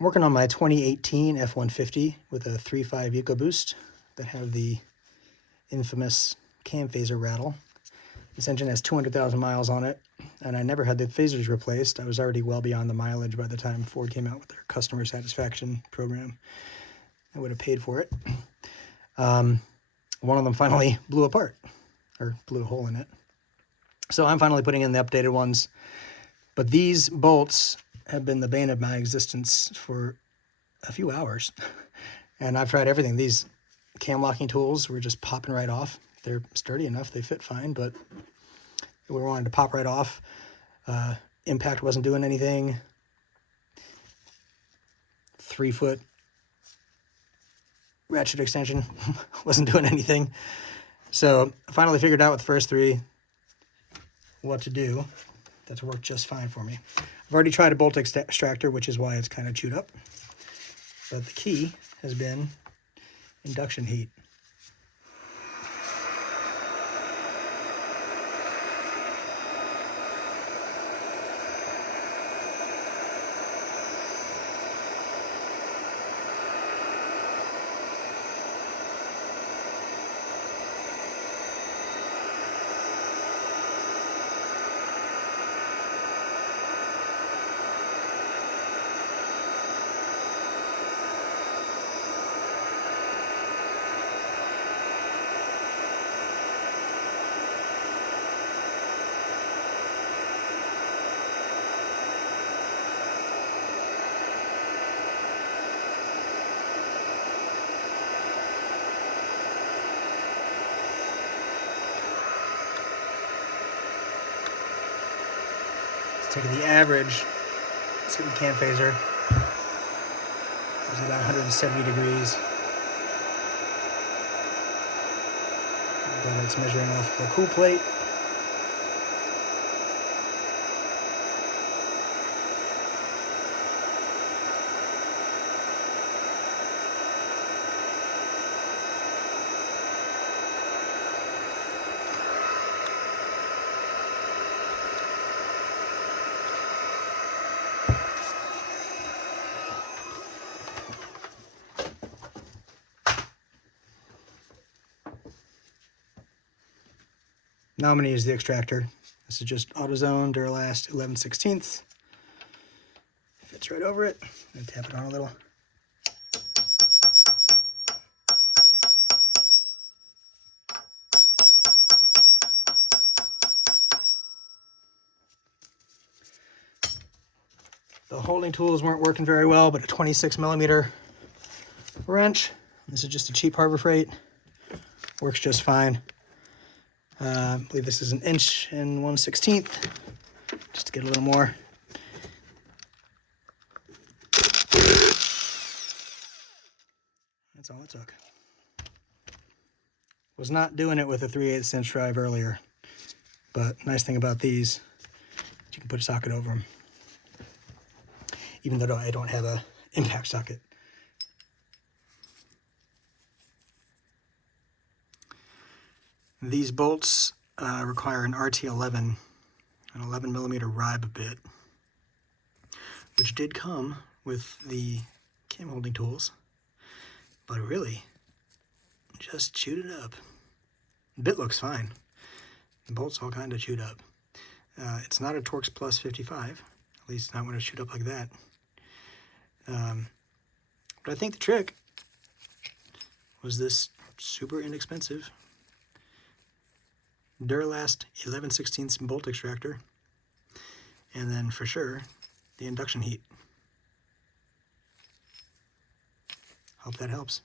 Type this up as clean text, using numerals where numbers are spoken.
I'm working on my 2018 F-150 with a 3.5 Ecoboost that have the infamous cam phaser rattle. This engine has 200,000 miles on it, and I never had the phasers replaced. I was already well beyond the mileage by the time Ford came out with their customer satisfaction program. I would have paid for it. One of them finally blew apart, or blew a hole in it. So I'm finally putting in the updated ones. But these bolts have been the bane of my existence for a few hours. And I've tried everything. These cam locking tools were just popping right off. They're sturdy enough, they fit fine, but we wanted to pop right off. Impact wasn't doing anything. 3-foot ratchet extension wasn't doing anything. So I finally figured out with the first three what to do. That's worked just fine for me. I've already tried a bolt extractor, which is why it's kind of chewed up. But the key has been induction heat. Taking the average, let's hit the cam phaser. It's about 170 degrees. Then it's measuring off the cool plate. Now I'm going to use the extractor. This is just AutoZone Duralast 11/16. Fits right over it. I'm going to tap it on a little. The holding tools weren't working very well, but a 26mm wrench. This is just a cheap Harbor Freight. Works just fine. I believe this is 1 1/16", just to get a little more. That's all it took. Was not doing it with a 3/8 inch drive earlier, but nice thing about these, is you can put a socket over them. Even though I don't have a impact socket. These bolts require an RT11, an 11mm ribe bit, which did come with the cam holding tools, but really just chewed it up. The bit looks fine. The bolt's all kind of chewed up. It's not a Torx Plus 55, at least not when it's chewed up like that. But I think the trick was this super inexpensive Duralast 11/16 bolt extractor, and then for sure the induction heat. Hope that helps.